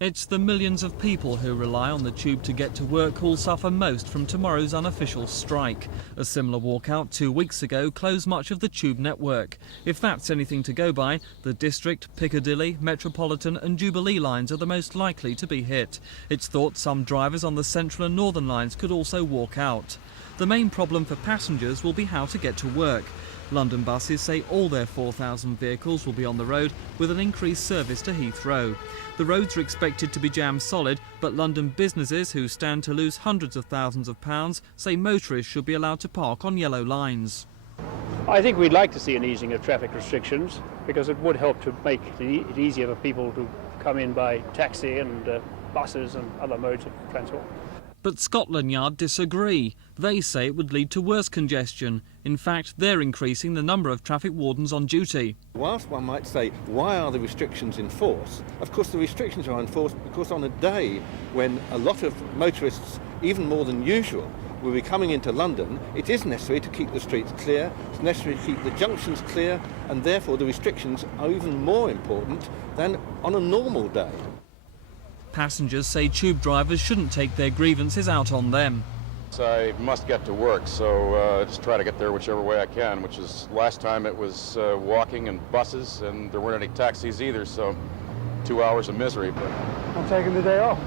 It's the millions of people who rely on the tube to get to work who'll suffer most from tomorrow's unofficial strike. A similar walkout 2 weeks ago closed much of the tube network. If that's anything to go by, the District, Piccadilly, Metropolitan and Jubilee lines are the most likely to be hit. It's thought some drivers on the Central and Northern lines could also walk out. The main problem for passengers will be how to get to work. London buses say all their 4,000 vehicles will be on the road with an increased service to Heathrow. The roads are expected to be jam solid, but London businesses who stand to lose hundreds of thousands of pounds say motorists should be allowed to park on yellow lines. I think we'd like to see an easing of traffic restrictions because it would help to make it easier for people to come in by taxi and buses and other modes of transport. But Scotland Yard disagree. They say it would lead to worse congestion. In fact, they're increasing the number of traffic wardens on duty. Whilst one might say, why are the restrictions in force? Of course, the restrictions are enforced because on a day when a lot of motorists, even more than usual, will be coming into London, it is necessary to keep the streets clear, it's necessary to keep the junctions clear, and therefore the restrictions are even more important than on a normal day. Passengers say tube drivers shouldn't take their grievances out on them. I must get to work, so just try to get there whichever way I can, which is last time it was walking and buses, and there weren't any taxis either, so 2 hours of misery. But I'm taking the day off.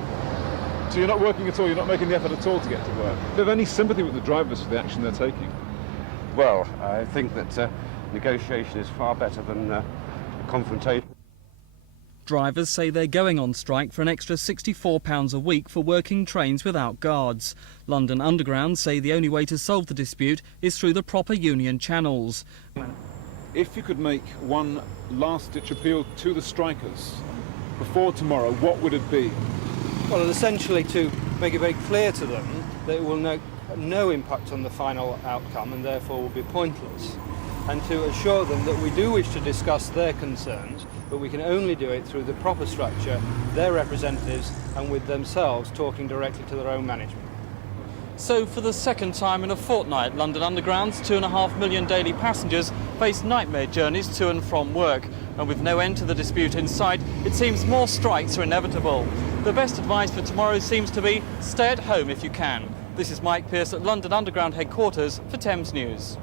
So you're not working at all, you're not making the effort at all to get to work? Do you have any sympathy with the drivers for the action they're taking? Well, I think that negotiation is far better than confrontation. Drivers say they're going on strike for an extra £64 a week for working trains without guards. London Underground say the only way to solve the dispute is through the proper union channels. If you could make one last-ditch appeal to the strikers before tomorrow, what would it be? Well, essentially to make it very clear to them that it will no impact on the final outcome and therefore will be pointless, and to assure them that we do wish to discuss their concerns, but we can only do it through the proper structure, their representatives, and with themselves talking directly to their own management. So for the second time in a fortnight, London Underground's 2.5 million daily passengers face nightmare journeys to and from work. And with no end to the dispute in sight, it seems more strikes are inevitable. The best advice for tomorrow seems to be stay at home if you can. This is Mike Pearce at London Underground headquarters for Thames News.